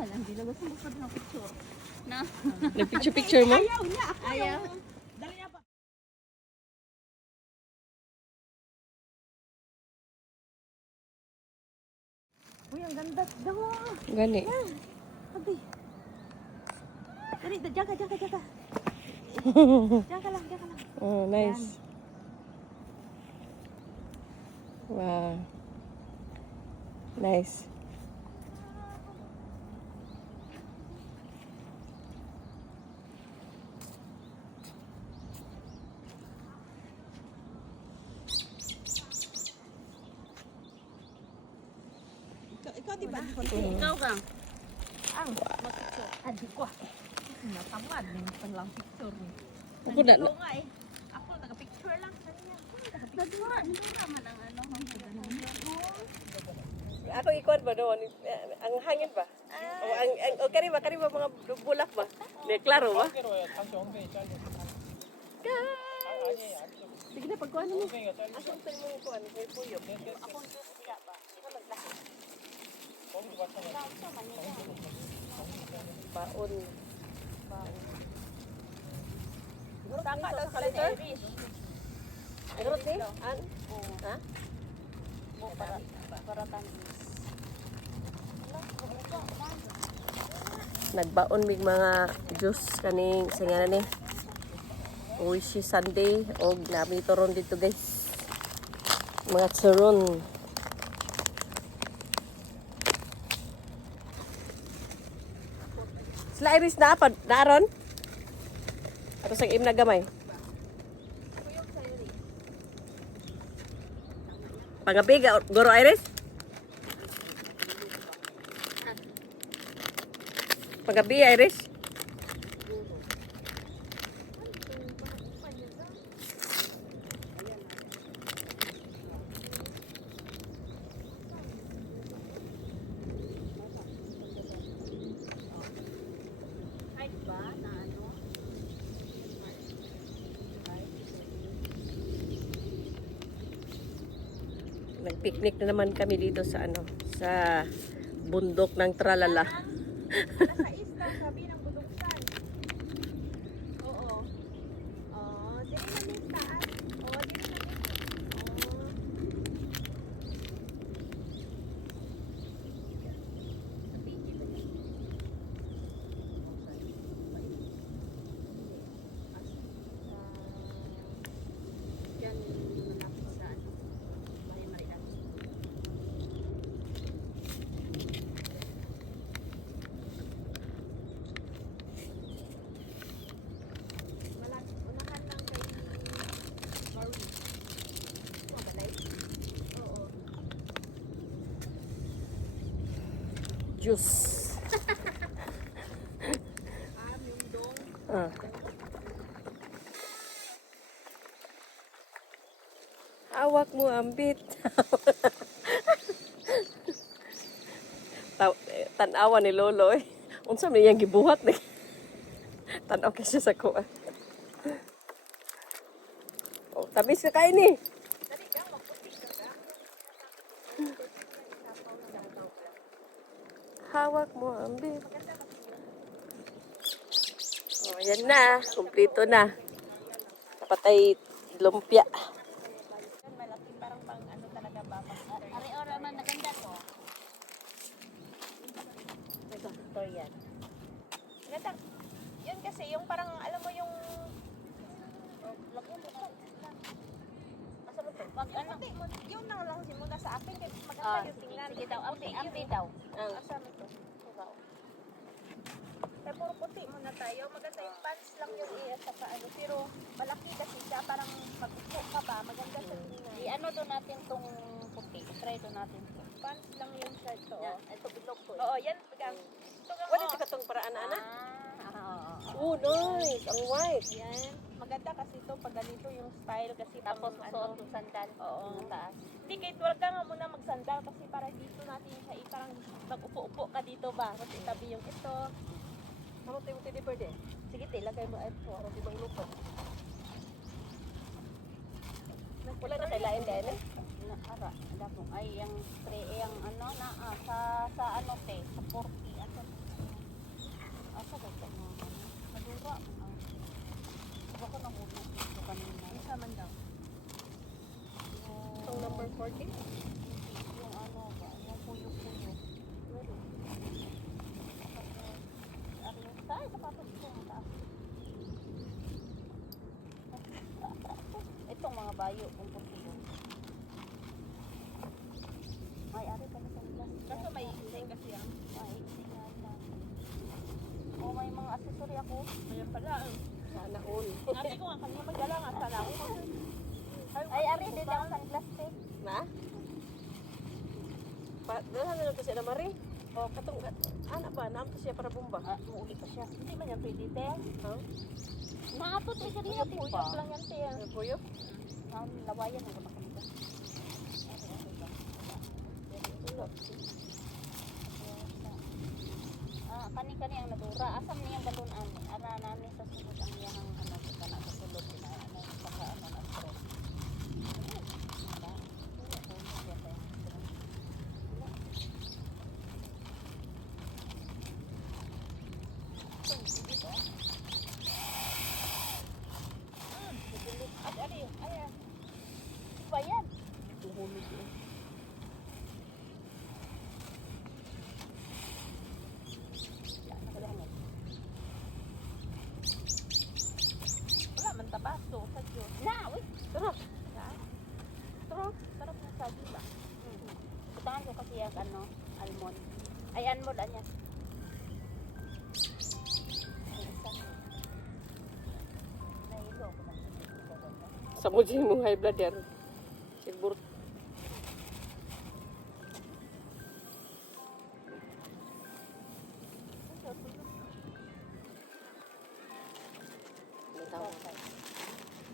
Hindi lang gusto mo pa ng picture. Na? Nag-picture mo? Ayaw niya. Ako Ayaw. yung... Dali na pa. Uy, ang ganda daw. Gani. Sabi. Dali, jaga. Jaga lang. Oh, nice. Wow. Nice. Ikaw di ba? Ikaw ka. Ang mag-picture. Adi ko. Natamad. Minsan lang picture ni. Ako na. Oo nga eh. Ako nag-picture lang. Nagmura man ang ano. Ako ikuan ba doon? Ang hangin ba? O ang kani ba mga bulak ba? Ne klaro ba? Sige na pagkuan mo. Asa usan mo yung kuan? May puyo. Akong juice ka ba? Baon. Tama daw sa Kaliter? Irish. Ano ni? An? Ha? Para tanis. Nagbaon mig mga juice kaning singana ni. Uishi Sunday og nami toron dito guys. Mga charon. Sila Iris na pa naron. Ato sang im na gamay. Pangabi goro Iris? Pagabi, Iris? Nag-picnic na naman kami dito sa ano, sa bundok ng Tralala. Nasa isla, sabi ng Budugsan. Oo. Oh, dili na may taas. Oo, dili na may. Yan malapit sa ano. Bahay Marian. Malapit. Unahan lang kay Marie. Mabalay. Oo. Juice. Yung dong. Ah. Hawak mo ambit. Tanawa ni Lolo eh. Unsa man iyang gibuhat ni. Tanaw kasi sa kuha. Oh, tabis ka kain ni. Dali ka, magputik ka ka. Hawak mo ambit. Oh, yan na. Kumplito na. Patay lumpia. Malaki parang pang ano talaga ba? Ari-ora man naganda ko. Ito yan. Ganda. Yun kasi yung parang alam mo yung Asa mo to? Pag ano? puti mo, yung nang lang simula sa akin kaya maganda Ah, yung tingnan. sige daw. Puti Ampi yun. daw. Asa mo to? Wow. Kaya puro puti muna tayo. Maganda yung pants lang yung saka ano. Pero malaki kasi siya. Parang mag-upo ka ba? Maganda sa tingnan. I-ano doon natin tong puti. Try doon natin to. Pants lang yung shirt to. Yan. Ito bilog to. Oo, yan. Ito ka. Wala ka tong paraan ana. Oo. Oh, nice. Ang white. Yan. Maganda kasi ito pag ganito yung style kasi Tapos pang susuot yung sandal. Oo. Sa taas. Hindi, kahit wag ka nga muna magsandal kasi para dito natin siya parang mag-upo-upo ka dito ba? Kasi itabi yung ito. Ano tayo mo tidi pwede? Sige, lagay mo ito. Para di bang lupa. Wala na kay lain din eh. Na ara, dako ay yung spray yung ano na sa ano te, sa 40 ato. Asa ba ito mga ano? Madura. Baka nahulog ito kanina. Isa man daw. Itong number 40? Yung ano ba? Yung puyo-puyo. Ay, sapatos ko. Ang taas. Itong mga bayo. Kung puyo. Ay, ari pa na sa glass. Kaso may isay kasi ang. Ay, tingnan lang. Oh, may mga accessory ako. Ayan pala. Sana all. Sabi ko nga kanina magdala nga sana ako. Ay, ari din ako sunglass eh. Na? Dala na lang kasi na Marie. O, katong, anak ba? Naam to siya para bomba. Ah, muuli pa siya. Hindi man yan pwede, te. Ha? Naatot eh kanina po. Puyok lang yan, te. Ano po yun? Ang lawayan ang kapakita. Ah, kani-kani ang nadura. Asam niya balon ani. Ara nani sa sulod ang iyang ano sa kana sa sulod na ano saka ano na stress. At ari, ayan. Bayan. Nahulog yun. Wala man tabaso sa Diyos. Na, uy. Tara. Ha? Tara. Sarap na sa gila. Putangan ko kasi yung ano, almond. Ay, almond anya. Ay, isa. Nahilo ako na. Sa mo dyan mong high blood yan. Silbur.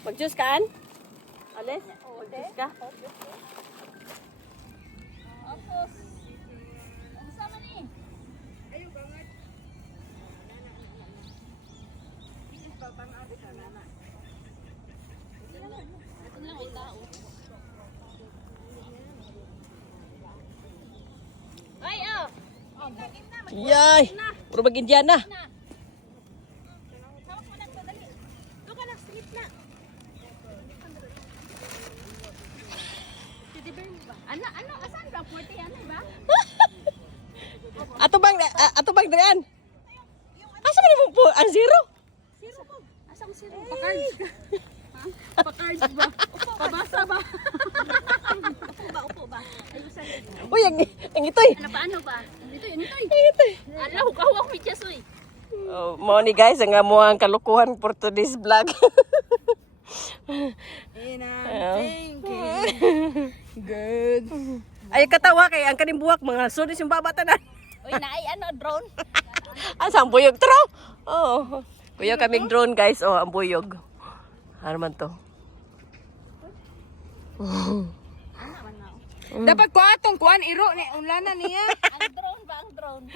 Mag-juice kaan? Alis? Mag-juice ka? Apos. Ang sama ni. Ayo banget. Ito lang ang tao. Ay, oh. Yay! Puro mag-Indiana. Hawak mo lang to, dali. Doon ka lang, sa gitna. Teddy bear mo ba? Ano, asan ba? 40 ano ba? Ato bang daan? Asa man mo po? Ang zero? Zero po. Asang zero? Pa-cards ka. Ha? Pa-cards ba? Pabasa ba? Upo ba? Ayusan mo. Uy, ang itoy. Ano ba, ano ba? Ito, ito. Ang itoy. Ala, hukawak mi chas, uy. Oh, mo ni guys, ang amuang kalukuhan for today's vlog. And I'm thinking good. Ay katawa kay ang kaning buwak mga sunis yung babata na. Uy, naay ano, drone. Ang buyog tro. Oh. Kuya kaming drone guys. Oh, ang buyog. Ano man to? Dapat ko atong kuan iro ni ulana niya. Ang drone ba, ang drone?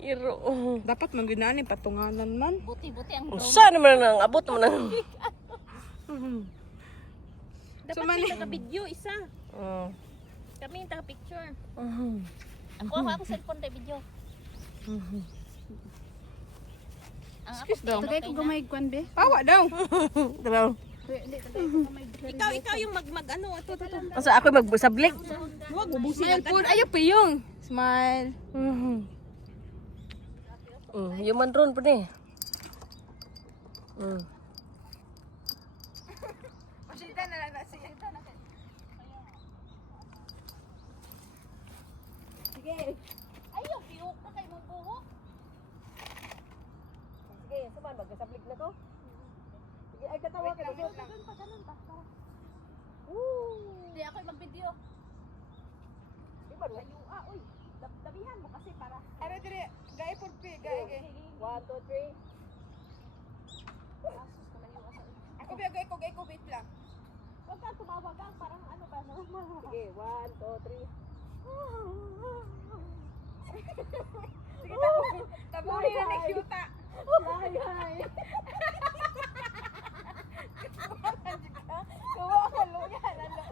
Iro. Dapat manggina ni patunganan man. Buti-buti ang drone. Saan naman ang abot mo na? Dapat may taga-video isa. Oh. Kami yung taga-picture. Ako ako cellphone tayo video. Ang ako Tagay ko gamay kuan be. Pawa daw. Diba? Ikaw yung mag ano ato. Asa ako magsablik? Wag ubusin lang. Ayo pa yung. Smile. Yung man drone pa ni. Pasita na lang na siya. Sige. Ayaw, piyok ka kay mong buhok. Sige, saan magsablik na to? Sige, ay katawa ka. Ganun pa, ganun pa. Hindi ako mag-video. Iba no? Uy, dabihan mo kasi para. Are dire, gae pud pi, gae. 1, 2, 3. Ako gae ko wait lang. Huwag kang tumawag kang parang ano ba? Sige, 1, 2, 3. Sige, tabuli na ni Kyuta. Kuha ka luya, lalo.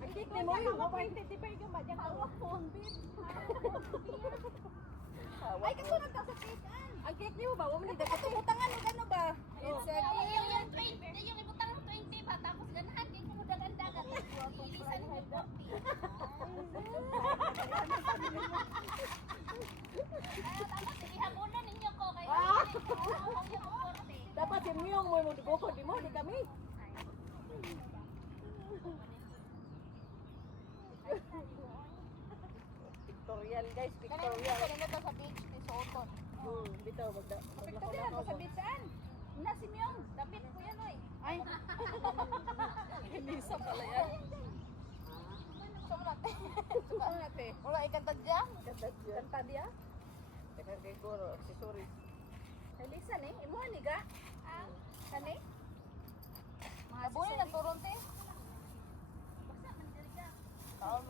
Ang cake ni mo yung 125 yung madyan ka phone bit. Ay, kasunod ka sa cake. Ang cake ni mo ba? Wala nila. Katubutangan o ano ba? It's a Yung ibutang 20 ba? Tapos ganahan, kaya kung dagan-dagan. Ilisan mo 40. Tapos ilihabunan ninyo ko. Kaya dapat si Miyong mo mo dibukod di mo di kami. Pictorial guys, pictorial. kanina to sa beach ni Soton. Bitaw magda. Pictorial mo sa saan? Na si Myong, dapit ko yan oy. Ay, Lisa pala yan. ano natin? Wala ikantad dyan. Kanta dia. Teka kay Goro, accessory. Kay Lisa ni, imo ni ga? Kani? Nabunin ng turonte. Ayaw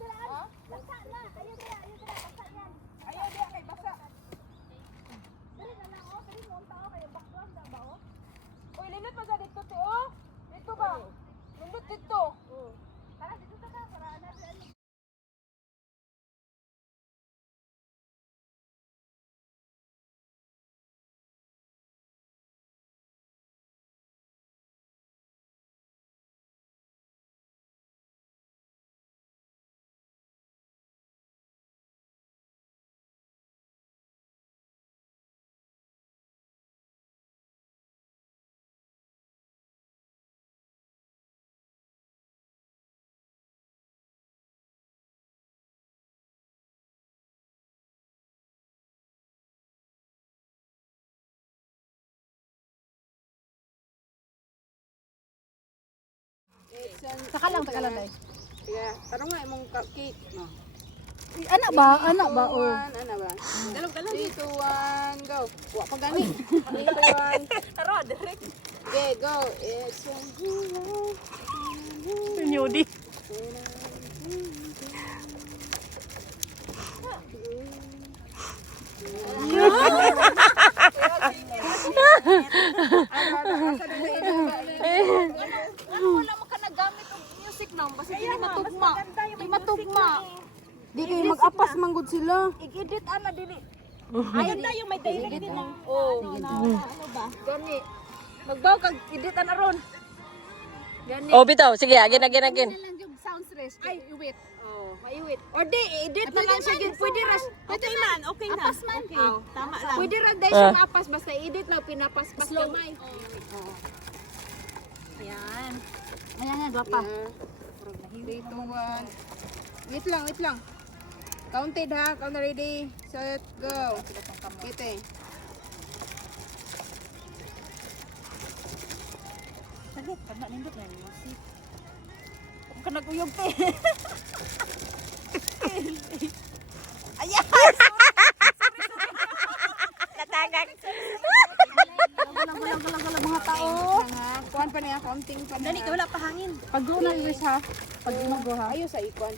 dala. Basa na. Ayaw dala. Basa yan. Ayaw diya kay basa. Dali na lang oh, dali mo tao kayo background na ba oh? Uy, linot pa sa dito te oh. Dito ba? Linot dito. Para dito ta ka para ana dali. Saka lang tagalan dai. Tiga, tarong nga imong cake no. Anak ba? Anak ba oh? Ano ba? Dalam ka lang. 3, 2, 1, go. Wa pa gani. 3, 2, 1. Taro direct. Okay, go. It's a Nyudi. Wala mo ka nagamit og music na basta di matugma. Di matugma. Di kayo mag-apas manggod sila. I-edit ana dili. Ayun na yung may direct din na. Oh, ano ba? Gani. Magbaw kag editan na ron. Gani. Oh, bitaw. Sige, again. Lang yung sounds rest. Ay, iwit. Oh. Maiwit. Or di, edit na lang siya gid. Pwede ras. Okay man, okay na. Apas man. Okay. Tama lang. Pwede ras dahil siya maapas basta edit lang pinapaspas Slow. gamay. Yan. Ayan nga, gwapa. 3, 2, 1. Wait lang. Counted ha. Count na ready. Set, go. Kite. Saglit, pag nindot na yung music. Huwag ka nag-uyog te. Ayan! Natagag. Galang mga tao. Kuan pa niya, counting pa Dali, niya. wala pa hangin. Pag go na guys ha. Pag go ha. Ayos sa ikon.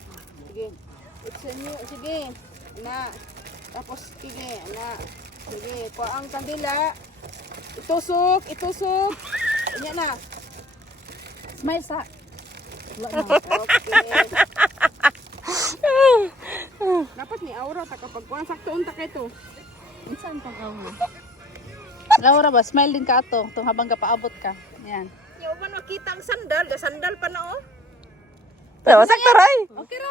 Sige. It's a new. Sige. Na. Tapos sige. Na. Sige. Kuha ang kandila. Itusok. Inya na. Smile sa. Okay. Dapat ni aura ta kapag kuan sakto unta kay to. Saan pang awo? Laura ba, smile din ka ato. Itong habang kapaabot ka. Yan. Yung man makita ang sandal, ga sandal pa na oh. Sakto, Ray. Okay ra.